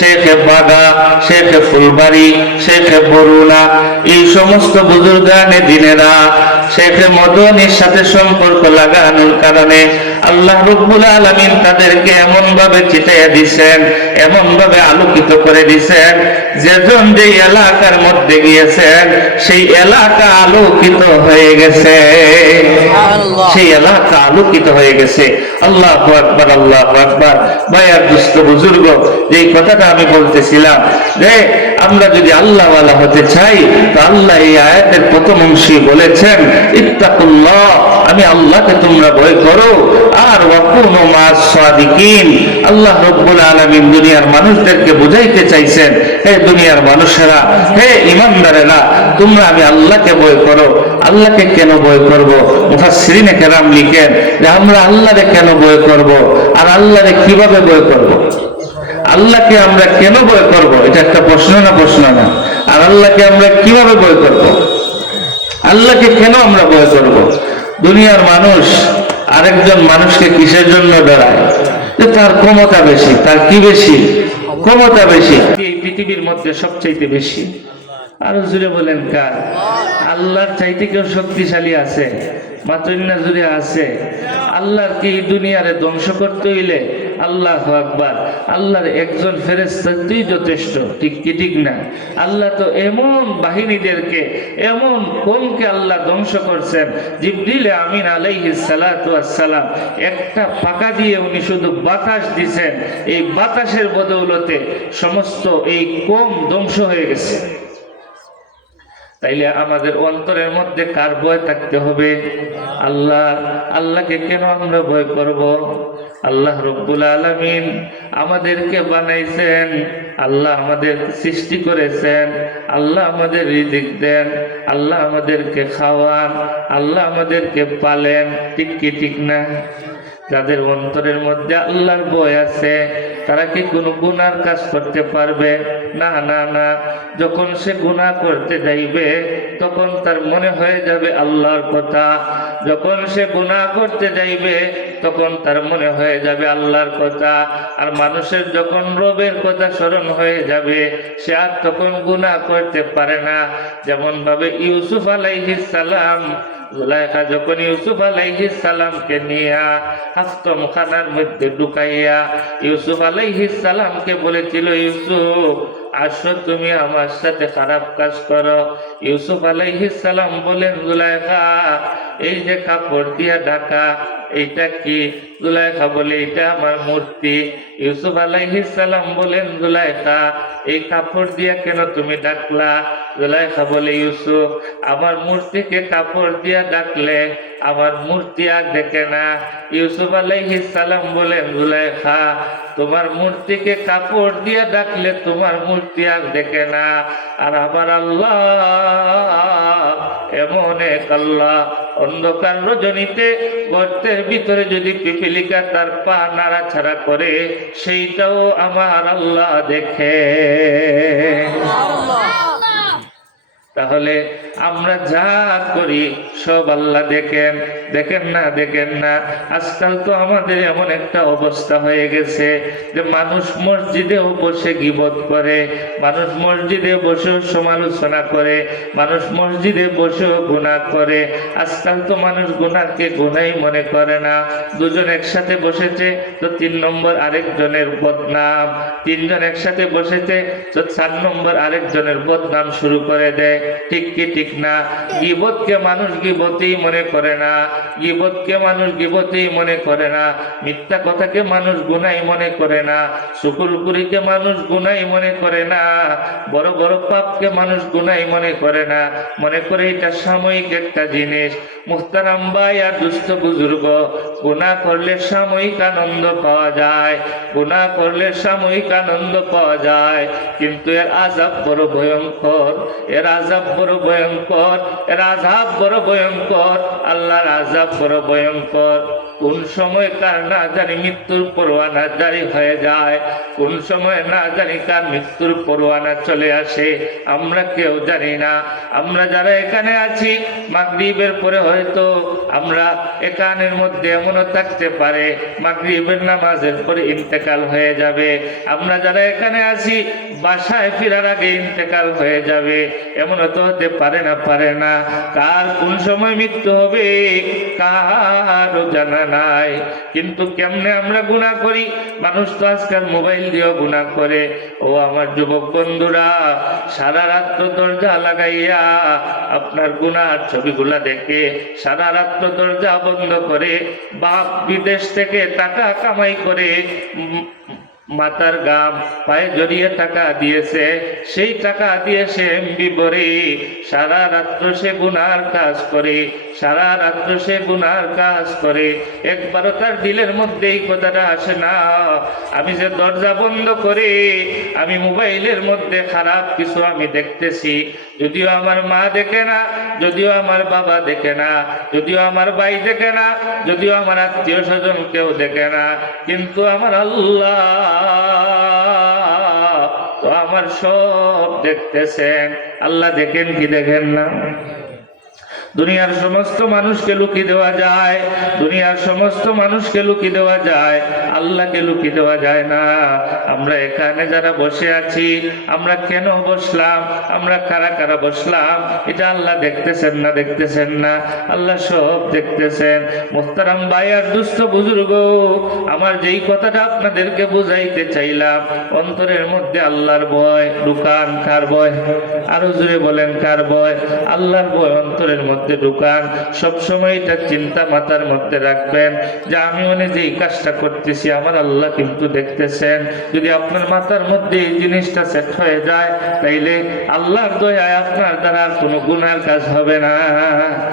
শেখে বাগা, শেখে ফুলবাড়ি, শেখে বরুণা, এই সমস্ত বুজুর্গানে দিনেরা শেখে মদনের সাথে সম্পর্ক লাগানোর কারণে আল্লাহ রাব্বুল আলামিন তাদেরকে এমন ভাবে চিতাইয়া দিয়েছেন, এমন ভাবে আলোকিত করে দিয়েছেন, যেজন যে এলাকার মধ্যে গিয়েছেন সেই এলাকা আলোকিত হয়ে গেছে, সেই এলাকা আলোকিত হয়ে গেছে। আল্লাহু আকবার, আল্লাহু আকবার। ভাইয়ার দুস্থ বুজুর্গ, যে কথাটা আমি বলতেছিলাম যে আমরা যদি আল্লাহওয়ালা হতে চাই তো আল্লাহ এই আয়াতের প্রথম অংশে বলেছেন ইত্তাকুল্লাহ, আমি আল্লাহকে তোমরা ভয় করো, আর ওয়াকুনু মাস সাদিকিন। আল্লাহ রাব্বুল আলামিন দুনিয়ার মানুষদেরকে বুঝাইতে চাইছেন, হে দুনিয়ার মানুষেরা, হে ঈমানদারেরা, তোমরা আমি আল্লাহকে ভয় করো। আল্লাহকে কেন ভয় করব? মুফাসসিরিনে কেরাম লিখেন যে আমরা আল্লাহকে কেন ভয় করব আর আল্লাহকে কিভাবে ভয় করব? আল্লাহকে আমরা কেন ভয় করব? এটা একটা প্রশ্ন না? প্রশ্ন না? আর আল্লাহকে আমরা কিভাবে ভয় করব? আল্লাহকে কেন আমরা ভয় করব? দুনিয়ার মানুষ আরেকজন মানুষকে কিসের জন্য ডরায়? যে তার ক্ষমতা বেশি। তার কি বেশি? ক্ষমতা বেশি। এই পৃথিবীর মধ্যে সবচাইতে বেশি। আরো জুড়ে বলেন কার? আল্লাহর চাইতে কেউ শক্তিশালী আছে? মাতুন্না জুড়ে আছে। আল্লাহর কি দুনিয়ারে ধ্বংস করতে হইলে আল্লাহু আকবার, আল্লাহর একজন ফেরেশতাই যথেষ্ট, ঠিক কি ঠিক না? আল্লাহ তো এমন বাহিনীদেরকে, এমন কমকে আল্লাহ ধ্বংস করছেন। জিবরিল আমিন আলাইহিস সালাতু ওয়াস সালাম একটা পাকা দিয়ে উনি শুধু বাতাস দিয়েছেন, এই বাতাসের বদৌলতে সমস্ত এই কম ধ্বংস হয়ে গেছে। তাইলে আমাদের অন্তরের মধ্যে কার ভয় থাকতে হবে? আল্লাহ। আল্লাহকে কেন আমরা ভয় করব? আল্লাহ রাব্বুল আলামিন আমাদেরকে বানাইছেন, আল্লাহ আমাদের সৃষ্টি করেছেন, আল্লাহ আমাদের রিজিক দেন, আল্লাহ আমাদেরকে খাওয়ান, আল্লাহ আমাদেরকে পালেন, ঠিক কি ঠিক না? যাদের অন্তরের মধ্যে আল্লাহর ভয় আছে তারা কি কোনো গুনার কাজ করতে পারবে? না না না। যখন সে গুনাহ করতে যাইবে তখন তার মনে হয়ে যাবে আল্লাহর কথা। যখন সে গুনাহ করতে যাইবে তখন তার মনে হয়ে যাবে আল্লাহর কথা। আর মানুষের যখন রবের কথা স্মরণ হয়ে যাবে সে আর তখন গুনাহ করতে পারে না। যেমন ভাবে ইউসুফ আলাইহিস সালাম, জুলাইখা যখন ইউসুফ আলাইহিস সালামকে নিয়া হাস্তমখানার মধ্যে ঢুকাইয়া ইউসুফ আলাইহিস সালামকে বলেছিল, ইউসুফ আসো তুমি আমার সাথে খারাপ কাজ করো। ইউসুফ আলাইহিস সালাম বলেন, জুলাইখা এই যে কাপড় দিয়া ঢাকা এইটা কি? জুলাইখা বলে, এটা আমার মূর্তি। ইউসুফ আলাইহিস সালাম বলেন, জুলাইখা এই কাপড় দিয়া কেন তুমি ঢাকলা? জুলাইখা বলে, ইউসুফ আমার মূর্তিকে কাপড় দিয়া ঢাকলে আমার মূর্তি আর দেখে না। ইউসুফ আলাইহিস সালাম বলেন, জুলাইখা তোমার মূর্তিকে কাপড় দিয়া ঢাকলে তোমার মূর্তি আর দেখে না। আর আমার আল্লাহ এমন এক আল্লাহ, অন্ধকার রজনীতে গর্তের ভিতরে যদি পিপিলিকা তার পা নাড়াছাড়া করে সেইটাও আমার আল্লাহ দেখে। তাহলে আমরা যা করি সব আল্লাহ দেখেন, দেখেন না? দেখেন না? আজকাল তো আমাদের এমন একটা অবস্থা হয়ে গেছে যে মানুষ মসজিদেও বসে গীবত করে, মানুষ মসজিদে বসেও সমালোচনা করে, মানুষ মসজিদে বসেও গুনাহ করে। আজকাল তো মানুষ গুনাহকে গুনাহই মনে করে না। দুজন একসাথে বসেছে তো 3 নম্বর আরেকজনের বদনাম, 3 জন একসাথে বসেছে তো 4 নম্বর আরেকজনের বদনাম শুরু করে দেয়, ঠিক কি ঠিক না? গীবতকে মানুষ গীবতই মনে করে না, গীবতকে মানুষ গীবতই মনে করে না, মিথ্যা কথাকে মানুষ গুনাহ মনে করে না, শুকুরগুরিকে মানুষ গুনাহ মনে করে না, বড় বড় পাপকে মানুষ গুনাহ মনে করে না, মনে করে এটা সাময়িক একটা জিনিস। মুহতারাম ভাই আর দুস্থ বুজুর্গ, গুনাহ করলে সাময়িক আনন্দ পাওয়া যায়, গুনাহ করলে সাময়িক আনন্দ পাওয়া যায়, কিন্তু এর আযাব বড় ভয়ঙ্কর, এর আযাব বড় ভয়ঙ্কর, এর আযাব বড় ভয়ঙ্কর, আল্লাহর আযাব বড় ভয়ঙ্কর। কোন সময় কার না জানি মৃত্যুর পরোয়ানা জারি হয়ে যায়, কোন সময় না জানি কার মৃত্যুর পরোয়ানা চলে আসে, আমরা কেউ জানি না। আমরা যারা এখানে আছি মাগরিবের পরে হয়তো আমরা এখানের মধ্যে এমনও থাকতে পারে মাগরিবের নামাজের পরে ইন্তেকাল হয়ে যাবে। আমরা যারা এখানে আছি বাসায় ফেরার আগে ইন্তেকাল হয়ে যাবে, এমনও তো হতে পারে না। কার কোন সময় মৃত্যু হবে কারও জানা নাই। কিন্তু কেমনে আমরা গুনাহ করি, মানুষ তো আজকাল মোবাইল দিয়েও গুনাহ করে। ও আমার যুবক বন্ধুরা, সারা রাত্র দরজা লাগাইয়া আপনার গুনার ছবিগুলা দেখে, সারা রাত্র দরজা বন্ধ করে, বাপ বিদেশ থেকে টাকা কামাই করে মাথার গাম পায়ে জড়িয়ে টাকা দিয়েছে, সেই টাকা দিয়ে সে এমবি ভরে সারা রাত্র সে গুনার কাজ করে, সারা রাত্র সে গুনার কাজ করে। একবারও তার দিলের মধ্যে এই কথাটা আসে না, আমি যে দরজা বন্ধ করে আমি মোবাইলের মধ্যে খারাপ কিছু আমি দেখতেছি, যদিও আমার মা দেখে না, যদিও আমার বাবা দেখে না, যদিও আমার ভাই দেখে না, যদিও আমার আত্মীয় স্বজন কেউ দেখে না, কিন্তু আমার আল্লাহ তো আমার সব দেখতেছেন। আল্লাহ দেখেন কি দেখেন না? দুনিয়ার সমস্ত মানুষকে লুকিয়ে দেওয়া যায়, দুনিয়ার সমস্ত মানুষকে লুকিয়ে দেওয়া যায়, আল্লাহকে লুকিয়ে দেওয়া যায় না। আমরা এখানে যারা বসে আছি, আমরা কেন বসলাম, আমরা কারা কারা বসলাম, এটা আল্লাহ দেখতেছেন না? দেখতেছেন না? আল্লাহ সব দেখতেছেন। মোহতারাম ভাই আর দুস্থ বুজুর্গ, আমার যেই কথাটা আপনাদেরকে বুঝাইতে চাইলাম, অন্তরের মধ্যে আল্লাহর ভয় ঢুকান। কার ভয়? আরো জোরে বলেন, কার ভয়? আল্লাহর ভয় অন্তরের মধ্যে ঢুকান। সবসময় এটা চিন্তা মাথার মধ্যে রাখবেন যে আমি যেই কাজটা করতেছি আমার আল্লাহ কিন্তু দেখতেছেন। যদি আপনার মাথার মধ্যে এই জিনিসটা সেট হয়ে যায়, তাইলে আল্লাহর দয়ায় আপনার দ্বারা আর কোনো গুনার কাজ হবে না।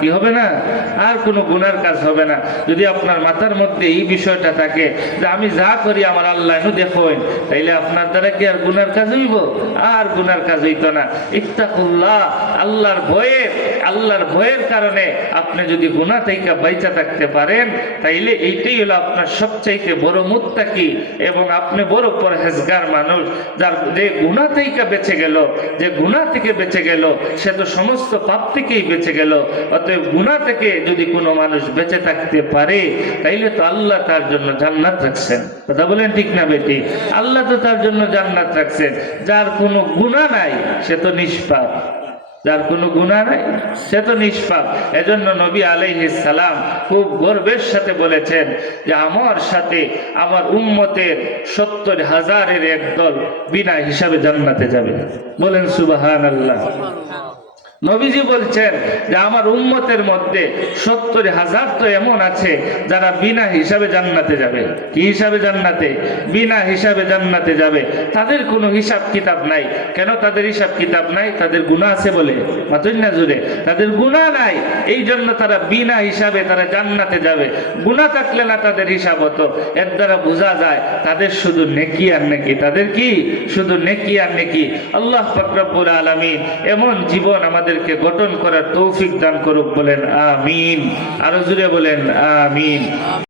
কি হবে না? আর কোনো গুনার কাজ হবে না। যদি আপনার মাথার মধ্যে এই বিষয়টা থাকে যে আমি যা করি আমার আল্লাহ দেখেন, তাইলে আপনার দ্বারা কি আর গুনার কাজ হইব? আর গুনার কাজ হইতো না। ইত্তাকুল্লাহ, আল্লাহর ভয়ের কারণে আপনি যদি গুনাহ থেকে বাইচা থাকতে পারেন, তাইলে এইটাই হলো আপনার সবচাইতে বড় মুত্তাকি এবং আপনি বড় পরহেজগার মানুষ। যার যে গুনাহ থেকে বেঁচে গেল, যে গুনাহ থেকে বেঁচে গেল, সে তো সমস্ত পাপ থেকেই বেঁচে গেল। অতএব গুনাহ থেকে যদি কোনো মানুষ বেঁচে থাকতে পারে, তাইলে তো আল্লাহ তার জন্য জান্নাত রাখছেন। কথা বলেন ঠিক না বেটি? আল্লাহ তো তার জন্য জান্নাত রাখছেন। যার কোনো গুনাহ নাই সে তো নিষ্পাপ, যার কোনো গুনাহ নাই সে তো নিষ্পাপ। এজন্য নবী আলাইহিস সালাম খুব গর্বের সাথে বলেছেন যে আমার সাথে আমার উম্মতের 70,000-এর একদল বিনা হিসাবে জান্নাতে যাবে। বলেন সুবহানাল্লাহ। নবীজি বলছেন যে আমার উম্মতের মধ্যে 70,000 তো এমন আছে যারা বিনা হিসাবে জান্নাতে যাবে। কি হিসাবে জান্নাতে? বিনা হিসাবে জান্নাতে যাবে। তাদের কোনো হিসাব কিতাব নাই। কেন তাদের হিসাব কিতাব নাই? তাদের গুনাহ আছে বলে। মাতুন না জুড়ে, তাদের গুনাহ নাই, এই জন্য তারা বিনা হিসাবে তারা জান্নাতে যাবে। গুনাহ থাকলে না তাদের হিসাব হতো। এর দ্বারা বোঝা যায় তাদের শুধু নেকি আর নেকি। তাদের কি? শুধু নেকি আর নেকি। আল্লাহ পাক রব্বুল আলামিন এমন জীবন আমাদেরকে গঠন করার তৌফিক দান করুক। বলেন আমিন। আরো জোরে বলেন আমিন।